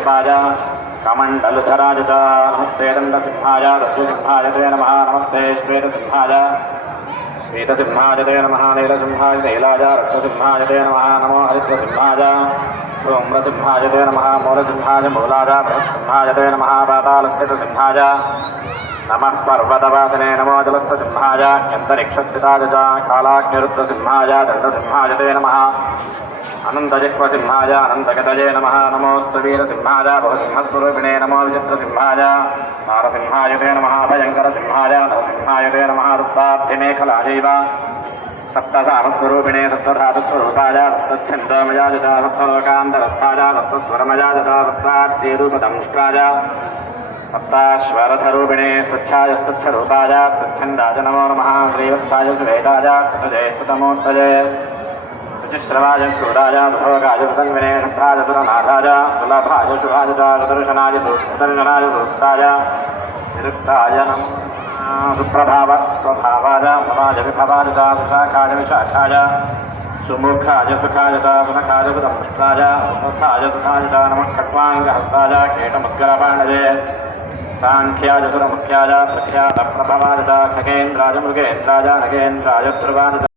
स्वरूपाय कमण्डलुधराजता नमस्ते दण्डसिंहाय दस्युसिंहाय ते नमः नमस्ते श्वेतसिंहाय श्वेतसिंहाय ते नमः नीलसिंहाय नीलाय रक्तसिंहाय ते नमः नमो हरितसिंहाय सोम्रसिंहाय ते नमः मूलसिंहाय मूलाय बृहत्सिंहाय ते नमः पातालस्थितसिंहाय नमः पर्वतवासिने नमो जलस्थसिंहाय अन्तरिक्षस्थिताय च कालाग्निरुद्रसिंहाय दण्डसिंहाय ते नमः अनन्तजिह्वसिंहाय अनन्तगतये नमः नमोऽस्तु वीरसिंहाय बहुसिंहस्वरूपिणे नमो विचित्रसिंहाय नारसिंहाय ते नमः भयङ्करसिंहाय नरसिंहाय ते नमः रुद्राब्धिमेखलायैव सप्तसामस्वरूपिणे सप्तधातुस्वरूपाय सप्तच्छन्दोमयाय च सप्तलोकान्तरस्थाय सप्तस्वरमयाय च सप्ताद्यरूपदंष्ट्राय सप्ताश्वरथरूपिणे स्वच्छाय स्वच्छरूपाय स्वच्छन्दाय नमो नमः श्रीवत्साय सुवेदाय सुजयस्तुतमोत्तये श्रवाय शूराय भोगाय सन्विने शक्राय सुरनाथाय सुलभाय शुभाय च सुदर्शनाय दूताय निरुक्ताय सुप्रभाव स्वभावाय ममाय विभवाय च विशाखाय विशाखाय सुमुखाय सुखाय च सुनखाय सुदंष्ट्राय सुमुखाय सुखाय च नमः खट्वाङ्गहस्ताय केटमुद्गरपाणये साङ्ख्याय सुरमुख्याय प्रख्यातप्रभवाय च खगेन्द्राय मृगेन्द्राय नगेन्द्राय ध्रुवाय